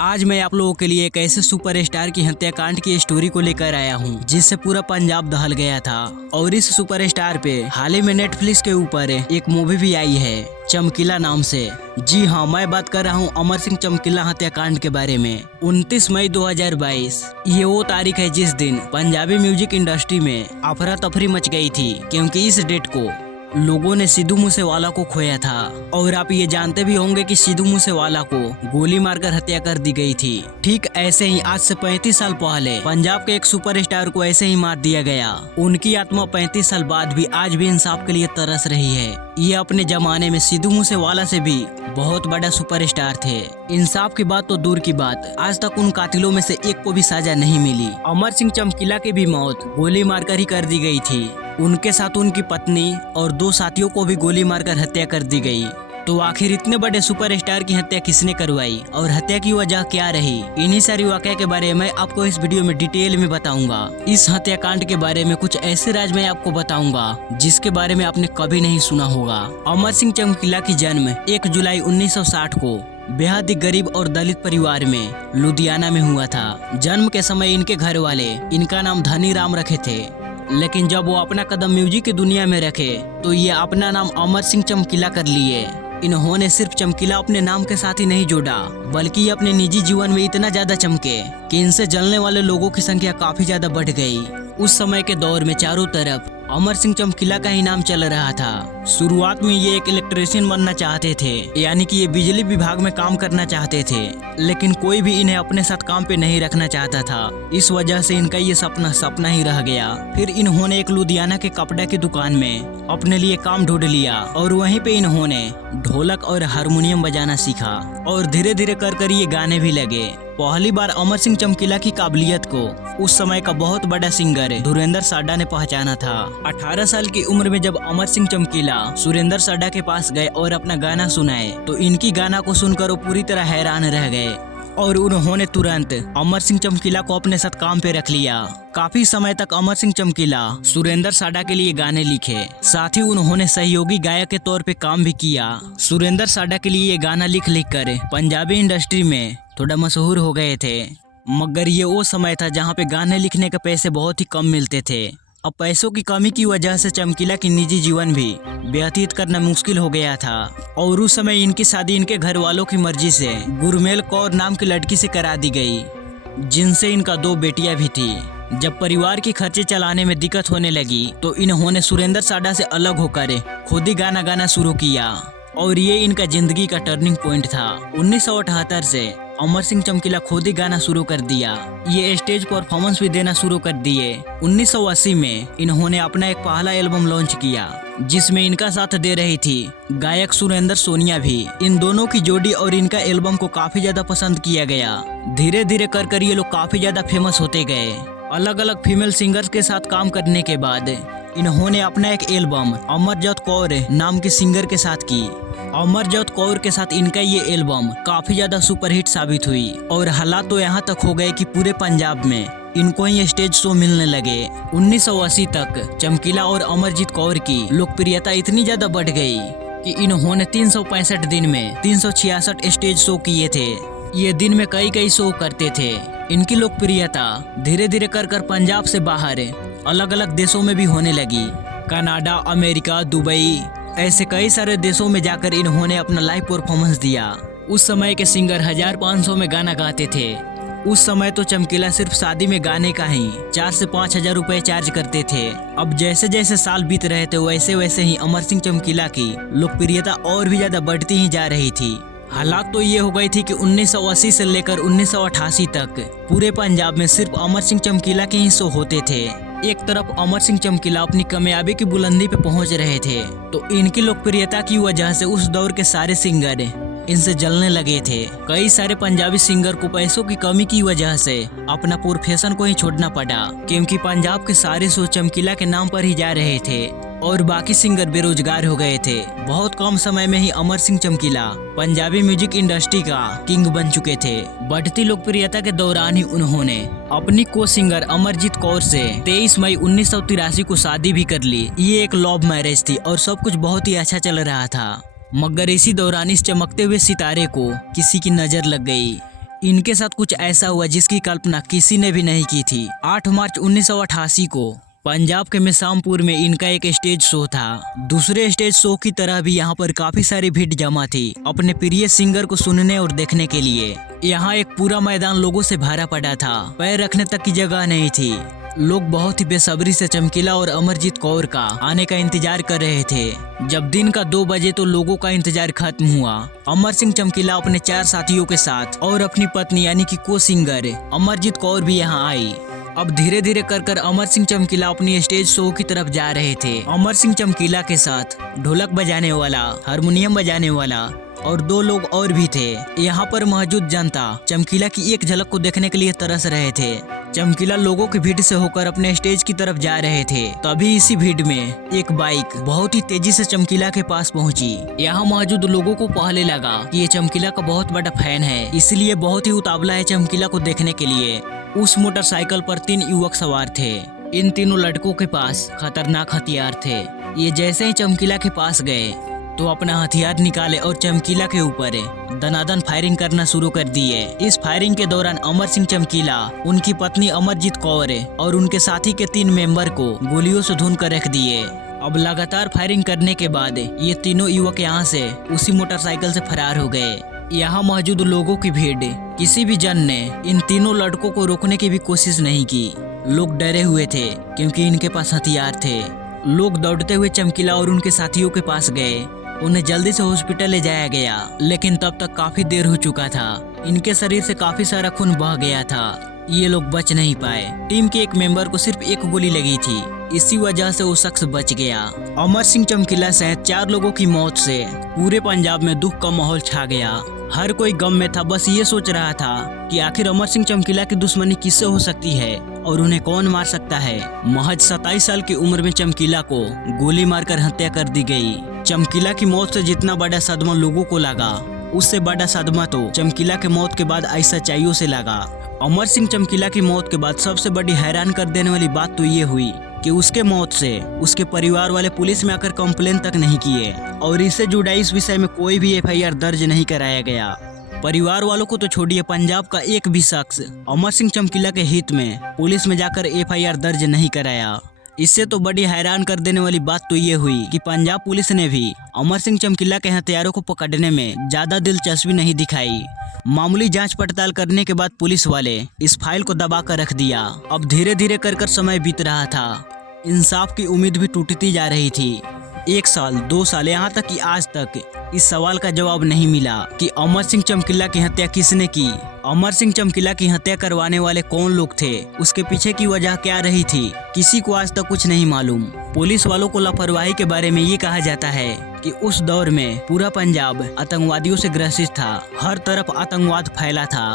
आज मैं आप लोगों के लिए एक ऐसे सुपरस्टार की हत्याकांड की स्टोरी को लेकर आया हूँ जिससे पूरा पंजाब दहल गया था। और इस सुपरस्टार पे हाल ही में नेटफ्लिक्स के ऊपर एक मूवी भी आई है चमकीला नाम से। जी हाँ, मैं बात कर रहा हूँ अमर सिंह चमकीला हत्याकांड के बारे में। 29 मई 2022 ये वो तारीख है जिस दिन पंजाबी म्यूजिक इंडस्ट्री में अफरा तफरी मच गई थी, क्योंकि इस डेट को लोगों ने सिद्धू मूसेवाला को खोया था। और आप ये जानते भी होंगे कि सिद्धू मूसेवाला को गोली मारकर हत्या कर दी गई थी। ठीक ऐसे ही आज से 35 साल पहले पंजाब के एक सुपरस्टार को ऐसे ही मार दिया गया। उनकी आत्मा 35 साल बाद भी आज भी इंसाफ के लिए तरस रही है। ये अपने जमाने में सिद्धू मूसेवाला से भी बहुत बड़ा सुपरस्टार थे। इंसाफ की बात तो दूर की बात, आज तक उन कातिलों में से एक को भी सजा नहीं मिली। अमर सिंह चमकीला की भी मौत गोली मारकर ही कर दी गई थी। उनके साथ उनकी पत्नी और 2 साथियों को भी गोली मारकर हत्या कर दी गई। तो आखिर इतने बड़े सुपरस्टार की हत्या किसने करवाई और हत्या की वजह क्या रही, इन्हीं सारी वाकया के बारे में आपको इस वीडियो में डिटेल में बताऊंगा। इस हत्याकांड के बारे में कुछ ऐसे राज मैं आपको बताऊंगा जिसके बारे में आपने कभी नहीं सुना होगा। अमर सिंह चमकीला की जन्म 1 जुलाई 1960 को बेहद ही गरीब और दलित परिवार में लुधियाना में हुआ था। जन्म के समय इनके घर वाले इनका नाम धनी राम रखे थे, लेकिन जब वो अपना कदम म्यूजिक की दुनिया में रखे तो ये अपना नाम अमर सिंह चमकीला कर लिए। इन्होंने सिर्फ चमकीला अपने नाम के साथ ही नहीं जोड़ा, बल्कि ये अपने निजी जीवन में इतना ज्यादा चमके कि इनसे जलने वाले लोगों की संख्या काफी ज्यादा बढ़ गई। उस समय के दौर में चारों तरफ अमर सिंह चमकीला का ही नाम चल रहा था। शुरुआत में ये एक इलेक्ट्रीशियन बनना चाहते थे, यानी कि ये बिजली विभाग में काम करना चाहते थे, लेकिन कोई भी इन्हें अपने साथ काम पे नहीं रखना चाहता था। इस वजह से इनका ये सपना ही रह गया। फिर इन्होंने एक लुधियाना के कपड़े की दुकान में अपने लिए काम ढूंढ लिया और वहीं पे इन्होंने ढोलक और हारमोनियम बजाना सीखा और धीरे धीरे कर ये गाने भी लगे। पहली बार अमर सिंह चमकीला की काबिलियत को उस समय का बहुत बड़ा सिंगर धुरेंद्र साडा ने पहचाना था। 18 साल की उम्र में जब अमर सिंह चमकीला सुरेंद्र साडा के पास गए और अपना गाना सुनाए तो इनकी गाना को सुनकर वो पूरी तरह हैरान रह गए और उन्होंने तुरंत अमर सिंह चमकीला को अपने साथ काम पे रख लिया। काफी समय तक अमर सिंह चमकीला सुरेंद्र साडा के लिए गाने लिखे, साथ ही उन्होंने सहयोगी गायक के तौर पे काम भी किया। सुरेंद्र साडा के लिए ये गाना लिख कर पंजाबी इंडस्ट्री में थोड़ा मशहूर हो गए थे। मगर ये वो समय था जहाँ पे गाने लिखने के पैसे बहुत ही कम मिलते थे। अब पैसों की कमी की वजह से चमकीला की निजी जीवन भी व्यतीत करना मुश्किल हो गया था और उस समय इनकी शादी इनके घर वालों की मर्जी से गुरमेल कौर नाम की लड़की से करा दी गई, जिनसे इनका 2 बेटियां भी थी। जब परिवार की खर्चे चलाने में दिक्कत होने लगी तो इन्होंने सुरेंद्र साडा से अलग होकर खुद ही गाना गाना शुरू किया और ये इनका जिंदगी का टर्निंग पॉइंट था। 1978 से अमर सिंह चमकीला खुद ही गाना शुरू कर दिया। ये स्टेज परफॉर्मेंस भी देना शुरू कर दिए। 1980 में इन्होंने अपना एक पहला एल्बम लॉन्च किया जिसमें इनका साथ दे रही थी गायक सुरेंद्र सोनिया भी। इन दोनों की जोड़ी और इनका एल्बम को काफी ज्यादा पसंद किया गया। धीरे धीरे कर ये लोग काफी ज्यादा फेमस होते गए। अलग अलग फीमेल सिंगर्स के साथ काम करने के बाद इन्होंने अपना एक एल्बम अमरजोत कौर नाम के सिंगर के साथ की। अमरजोत कौर के साथ इनका ये एल्बम काफी ज्यादा सुपरहिट साबित हुई और हालात तो यहाँ तक हो गए कि पूरे पंजाब में इनको ही स्टेज शो मिलने लगे। 1980 तक चमकीला और अमरजीत कौर की लोकप्रियता इतनी ज्यादा बढ़ गई कि इन्होंने 365 दिन में 366 स्टेज शो किए थे। ये दिन में कई शो करते थे। इनकी लोकप्रियता धीरे धीरे कर पंजाब से बाहर अलग अलग देशों में भी होने लगी। कनाडा, अमेरिका, दुबई, ऐसे कई सारे देशों में जाकर इन्होंने अपना लाइव परफॉर्मेंस दिया। उस समय के सिंगर 1500 में गाना गाते थे। उस समय तो चमकीला सिर्फ शादी में गाने का ही 4 से 5 हजार रुपए चार्ज करते थे। अब जैसे जैसे साल बीत रहे थे वैसे वैसे ही अमर सिंह चमकीला की लोकप्रियता और भी ज्यादा बढ़ती ही जा रही थी। हालात तो ये हो गई थी कि 1980 से लेकर 1988 तक पूरे पंजाब में सिर्फ अमर सिंह चमकीला के ही शो होते थे। एक तरफ अमर सिंह चमकीला अपनी कामयाबी की बुलंदी पे पहुंच रहे थे तो इनकी लोकप्रियता की वजह से उस दौर के सारे सिंगर इनसे जलने लगे थे। कई सारे पंजाबी सिंगर को पैसों की कमी की वजह से अपना प्रोफेशन को ही छोड़ना पड़ा, क्योंकि पंजाब के सारे शो चमकीला के नाम पर ही जा रहे थे और बाकी सिंगर बेरोजगार हो गए थे। बहुत कम समय में ही अमर सिंह चमकीला पंजाबी म्यूजिक इंडस्ट्री का किंग बन चुके थे। बढ़ती लोकप्रियता के दौरान ही उन्होंने अपनी को सिंगर अमरजीत कौर से 23 मई 1983 को शादी भी कर ली। ये एक लव मैरिज थी और सब कुछ बहुत ही अच्छा चल रहा था। मगर इसी दौरान इस चमकते हुए सितारे को किसी की नजर लग गई। इनके साथ कुछ ऐसा हुआ जिसकी कल्पना किसी ने भी नहीं की थी। 8 मार्च 1988 को पंजाब के मिसामपुर में इनका एक स्टेज शो था। दूसरे स्टेज शो की तरह भी यहाँ पर काफी सारी भीड़ जमा थी अपने प्रिय सिंगर को सुनने और देखने के लिए। यहाँ एक पूरा मैदान लोगों से भरा पड़ा था, पैर रखने तक की जगह नहीं थी। लोग बहुत ही बेसब्री से चमकीला और अमरजीत कौर का आने का इंतजार कर रहे थे। जब दिन का 2 बजे तो लोगों का इंतजार खत्म हुआ। अमर सिंह चमकीला अपने 4 साथियों के साथ और अपनी पत्नी यानी कि को सिंगर अमरजीत कौर भी यहाँ आई। अब धीरे धीरे कर अमर सिंह चमकीला अपनी स्टेज शो की तरफ जा रहे थे। अमर सिंह चमकीला के साथ ढोलक बजाने वाला, हारमोनियम बजाने वाला और 2 लोग और भी थे। यहाँ पर मौजूद जनता चमकीला की एक झलक को देखने के लिए तरस रहे थे। चमकीला लोगों की भीड़ से होकर अपने स्टेज की तरफ जा रहे थे। तभी इसी भीड़ में एक बाइक बहुत ही तेजी से चमकीला के पास पहुंची। यहाँ मौजूद लोगों को पहले लगा कि ये चमकीला का बहुत बड़ा फैन है, इसलिए बहुत ही उतावला है चमकीला को देखने के लिए। उस मोटरसाइकिल पर 3 युवक सवार थे। इन तीनों लड़कों के पास खतरनाक हथियार थे। ये जैसे ही चमकीला के पास गए तो अपना हथियार निकाले और चमकीला के ऊपर दनादन फायरिंग करना शुरू कर दिए। इस फायरिंग के दौरान अमर सिंह चमकीला, उनकी पत्नी अमरजीत कौर और उनके साथी के 3 मेंबर को गोलियों से धुन कर रख दिए। अब लगातार फायरिंग करने के बाद ये तीनों युवक यहाँ से उसी मोटरसाइकिल से फरार हो गए। यहाँ मौजूद लोगों की भीड़, किसी भी जन ने इन तीनों लड़कों को रोकने की भी कोशिश नहीं की। लोग डरे हुए थे क्योंकि इनके पास हथियार थे। लोग दौड़ते हुए चमकीला और उनके साथियों के पास गए। उन्हें जल्दी से हॉस्पिटल ले जाया गया, लेकिन तब तक काफी देर हो चुका था। इनके शरीर से काफी सारा खून बह गया था। ये लोग बच नहीं पाए। टीम के एक मेंबर को सिर्फ 1 गोली लगी थी, इसी वजह से वो शख्स बच गया। अमर सिंह चमकीला सहित 4 लोगों की मौत से पूरे पंजाब में दुख का माहौल छा गया। हर कोई गम में था, बस ये सोच रहा था कि आखिर अमर सिंह चमकीला की दुश्मनी किससे हो सकती है और उन्हें कौन मार सकता है। महज 27 साल की उम्र में चमकीला को गोली मारकर हत्या कर दी गई। चमकीला की मौत से जितना बड़ा सदमा लोगों को लगा, उससे बड़ा सदमा तो चमकीला के मौत के बाद आई सच्चाइयों से लगा। अमर सिंह चमकीला की मौत के बाद सबसे बड़ी हैरान कर देने वाली बात तो ये हुई कि उसके मौत से उसके परिवार वाले पुलिस में आकर कंप्लेन तक नहीं किए और इससे जुड़ा इस विषय में कोई भी FIR दर्ज नहीं कराया गया। परिवार वालों को तो छोड़िए, पंजाब का एक भी शख्स अमर सिंह चमकीला के हित में पुलिस में जाकर FIR दर्ज नहीं कराया। इससे तो बड़ी हैरान कर देने वाली बात तो ये हुई कि पंजाब पुलिस ने भी अमर सिंह चमकीला के हत्यारों को पकड़ने में ज्यादा दिलचस्पी नहीं दिखाई। मामूली जांच पड़ताल करने के बाद पुलिस वाले इस फाइल को दबा कर रख दिया। अब धीरे धीरे कर समय बीत रहा था। इंसाफ की उम्मीद भी टूटती जा रही थी। 1 साल, 2 साल, यहाँ तक कि आज तक इस सवाल का जवाब नहीं मिला कि अमर सिंह चमकीला की हत्या किसने की। अमर सिंह चमकीला की हत्या करवाने वाले कौन लोग थे, उसके पीछे की वजह क्या रही थी, किसी को आज तक कुछ नहीं मालूम। पुलिस वालों को लापरवाही के बारे में ये कहा जाता है कि उस दौर में पूरा पंजाब आतंकवादियों से ग्रसित था। हर तरफ आतंकवाद फैला था।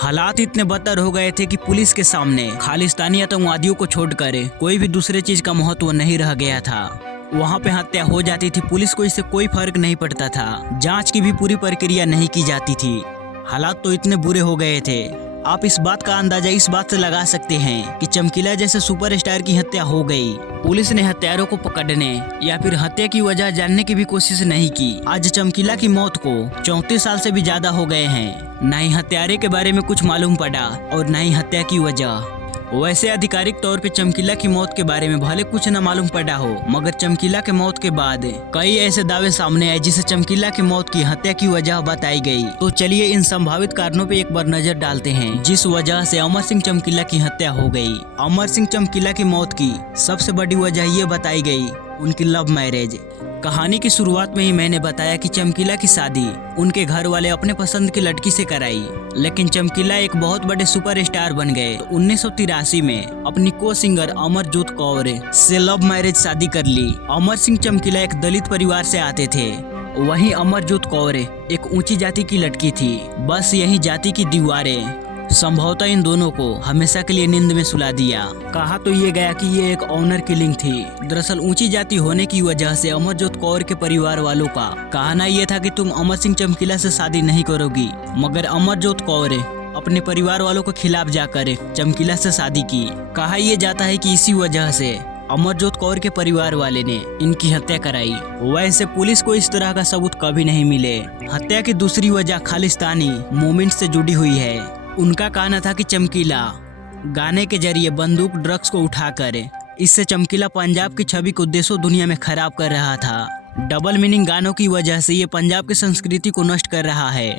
हालात इतने बदतर हो गए थे कि पुलिस के सामने खालिस्तानी आतंकवादियों को छोड़कर कोई भी दूसरे चीज का महत्व नहीं रह गया था। वहाँ पे हत्या हो जाती थी, पुलिस को इससे कोई फर्क नहीं पड़ता था। जांच की भी पूरी प्रक्रिया नहीं की जाती थी। हालात तो इतने बुरे हो गए थे। आप इस बात का अंदाजा इस बात से लगा सकते हैं कि चमकीला जैसे सुपरस्टार की हत्या हो गई, पुलिस ने हत्यारों को पकड़ने या फिर हत्या की वजह जानने की भी कोशिश नहीं की। आज चमकीला की मौत को 34 साल से भी ज्यादा हो गए हैं। न ही हत्यारे के बारे में कुछ मालूम पड़ा और न ही हत्या की वजह। वैसे आधिकारिक तौर पे चमकीला की मौत के बारे में भले कुछ न मालूम पड़ा हो, मगर चमकीला के मौत के बाद कई ऐसे दावे सामने आए जिसे चमकीला की मौत की हत्या की वजह बताई गई। तो चलिए इन संभावित कारणों पे एक बार नजर डालते हैं जिस वजह से अमर सिंह चमकीला की हत्या हो गई। अमर सिंह चमकीला की मौत की सबसे बड़ी वजह ये बताई गई उनकी लव मैरिज। कहानी की शुरुआत में ही मैंने बताया कि चमकीला की शादी उनके घर वाले अपने पसंद की लड़की से कराई, लेकिन चमकीला एक बहुत बड़े सुपरस्टार बन गए। तो 1983 में अपनी को सिंगर अमरजीत कौर से लव मैरिज शादी कर ली। अमर सिंह चमकीला एक दलित परिवार से आते थे, वहीं अमरजीत कौर एक ऊंची जाति की लड़की थी। बस यही जाति की दीवारें संभवतः इन दोनों को हमेशा के लिए नींद में सुला दिया। कहा तो ये गया कि ये एक ऑनर किलिंग थी। दरअसल ऊंची जाति होने की वजह से अमरजीत कौर के परिवार वालों का कहना ये था कि तुम अमर सिंह चमकीला से शादी नहीं करोगी, मगर अमरजीत कौर अपने परिवार वालों के खिलाफ जाकर चमकीला से शादी की। कहा यह जाता है कि इसी वजह से अमरजोत कौर के परिवार वाले ने इनकी हत्या कराई। वैसे पुलिस को इस तरह का सबूत कभी नहीं मिले। हत्या की दूसरी वजह खालिस्तानी मूवमेंट से जुड़ी हुई है। उनका कहना था कि चमकीला गाने के जरिए बंदूक ड्रग्स को उठाकर इससे चमकीला पंजाब की छवि को देशों दुनिया में खराब कर रहा था। डबल मीनिंग गानों की वजह से ये पंजाब की संस्कृति को नष्ट कर रहा है।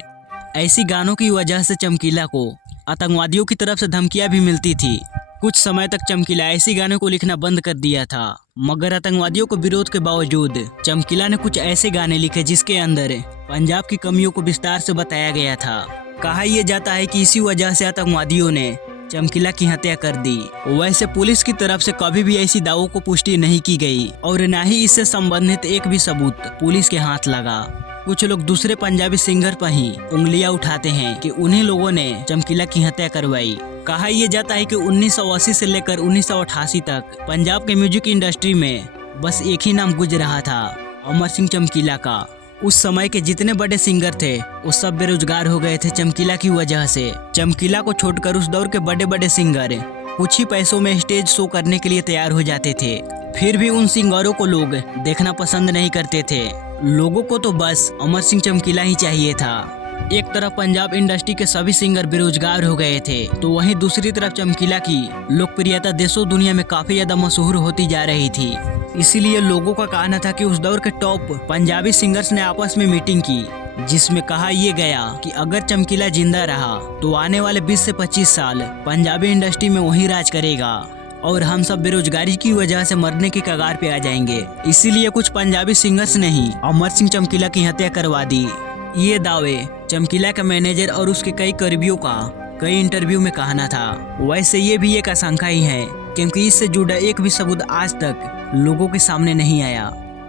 ऐसी गानों की वजह से चमकीला को आतंकवादियों की तरफ से धमकियां भी मिलती थी। कुछ समय तक चमकीला ऐसी गानों को लिखना बंद कर दिया था, मगर आतंकवादियों को विरोध के बावजूद चमकीला ने कुछ ऐसे गाने लिखे जिसके अंदर पंजाब की कमियों को विस्तार से बताया गया था। कहा यह जाता है कि इसी वजह से आतंकवादियों ने चमकीला की हत्या कर दी। वैसे पुलिस की तरफ से कभी भी ऐसी दावों को पुष्टि नहीं की गई और न ही इससे संबंधित एक भी सबूत पुलिस के हाथ लगा। कुछ लोग दूसरे पंजाबी सिंगर पर ही उंगलियां उठाते हैं कि उन्हीं लोगों ने चमकीला की हत्या करवाई। कहा यह जाता है कि 1980 से लेकर 1988 तक पंजाब के म्यूजिक इंडस्ट्री में बस एक ही नाम गूंज रहा था, अमर सिंह चमकीला का। उस समय के जितने बड़े सिंगर थे वो सब बेरोजगार हो गए थे चमकीला की वजह से। चमकीला को छोड़कर उस दौर के बड़े बड़े सिंगर कुछ ही पैसों में स्टेज शो करने के लिए तैयार हो जाते थे। फिर भी उन सिंगरों को लोग देखना पसंद नहीं करते थे। लोगों को तो बस अमर सिंह चमकीला ही चाहिए था। एक तरफ पंजाब इंडस्ट्री के सभी सिंगर बेरोजगार हो गए थे, तो वहीं दूसरी तरफ चमकीला की लोकप्रियता देशों दुनिया में काफी ज्यादा मशहूर होती जा रही थी। इसीलिए लोगों का कहना था कि उस दौर के टॉप पंजाबी सिंगर्स ने आपस में मीटिंग की, जिसमें कहा यह गया कि अगर चमकीला जिंदा रहा तो आने वाले 20 से 25 साल पंजाबी इंडस्ट्री में वही राज करेगा और हम सब बेरोजगारी की वजह से मरने की कगार पे आ जाएंगे। इसीलिए कुछ पंजाबी सिंगर्स ने ही अमर सिंह चमकीला की हत्या करवा दी। ये दावे चमकीला का मैनेजर और उसके कई करीबियों का कई इंटरव्यू में कहना था। वैसे ये भी एक आशंका ही है, क्योंकि इससे जुड़ा एक भी सबूत आज तक लोगों के सामने नहीं आया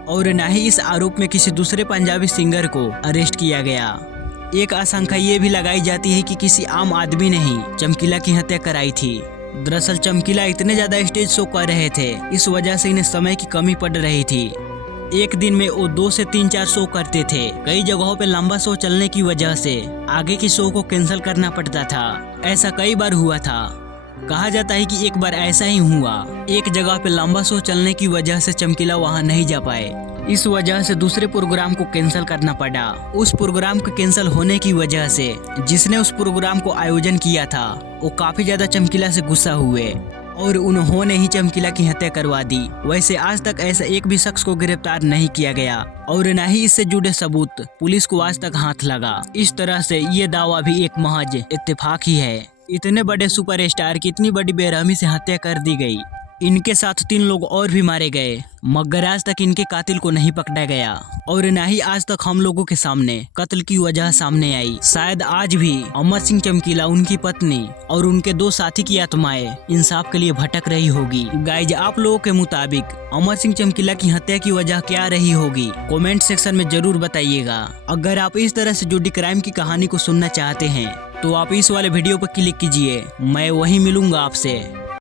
और न ही इस आरोप में किसी दूसरे पंजाबी सिंगर को अरेस्ट किया गया। एक आशंका ये भी लगाई जाती है कि किसी आम आदमी ने ही चमकीला की हत्या कराई थी। दरअसल चमकीला इतने ज्यादा स्टेज शो कर रहे थे, इस वजह से इन्हें समय की कमी पड़ रही थी। एक दिन में वो 2 से 3-4 शो करते थे। कई जगहों पे लंबा शो चलने की वजह से आगे की शो को कैंसिल करना पड़ता था। ऐसा कई बार हुआ था। कहा जाता है कि एक बार ऐसा ही हुआ, एक जगह पे लंबा शो चलने की वजह से चमकीला वहां नहीं जा पाए। इस वजह से दूसरे प्रोग्राम को कैंसिल करना पड़ा। उस प्रोग्राम के कैंसिल होने की वजह से जिसने उस प्रोग्राम को आयोजन किया था वो काफी ज्यादा चमकीला से गुस्सा हुए और उन्होंने ही चमकीला की हत्या करवा दी। वैसे आज तक ऐसा एक भी शख्स को गिरफ्तार नहीं किया गया और न ही इससे जुड़े सबूत पुलिस को आज तक हाथ लगा। इस तरह से ये दावा भी एक महज इत्तेफाक ही है। इतने बड़े सुपरस्टार की इतनी बड़ी बेरहमी से हत्या कर दी गई। इनके साथ 3 लोग और भी मारे गए, मगर आज तक इनके कातिल को नहीं पकड़ा गया और न ही आज तक हम लोगों के सामने कत्ल की वजह सामने आई। शायद आज भी अमर सिंह चमकीला, उनकी पत्नी और उनके 2 साथी की आत्माएं इंसाफ के लिए भटक रही होगी। गाइज, आप लोगों के मुताबिक अमर सिंह चमकीला की हत्या की वजह क्या रही होगी? कमेंट सेक्शन में जरूर बताइएगा। अगर आप इस तरह से जुड़ी क्राइम की कहानी को सुनना चाहते हैं तो आप इस वाले वीडियो पर क्लिक कीजिए। मैं वहीं मिलूंगा आपसे।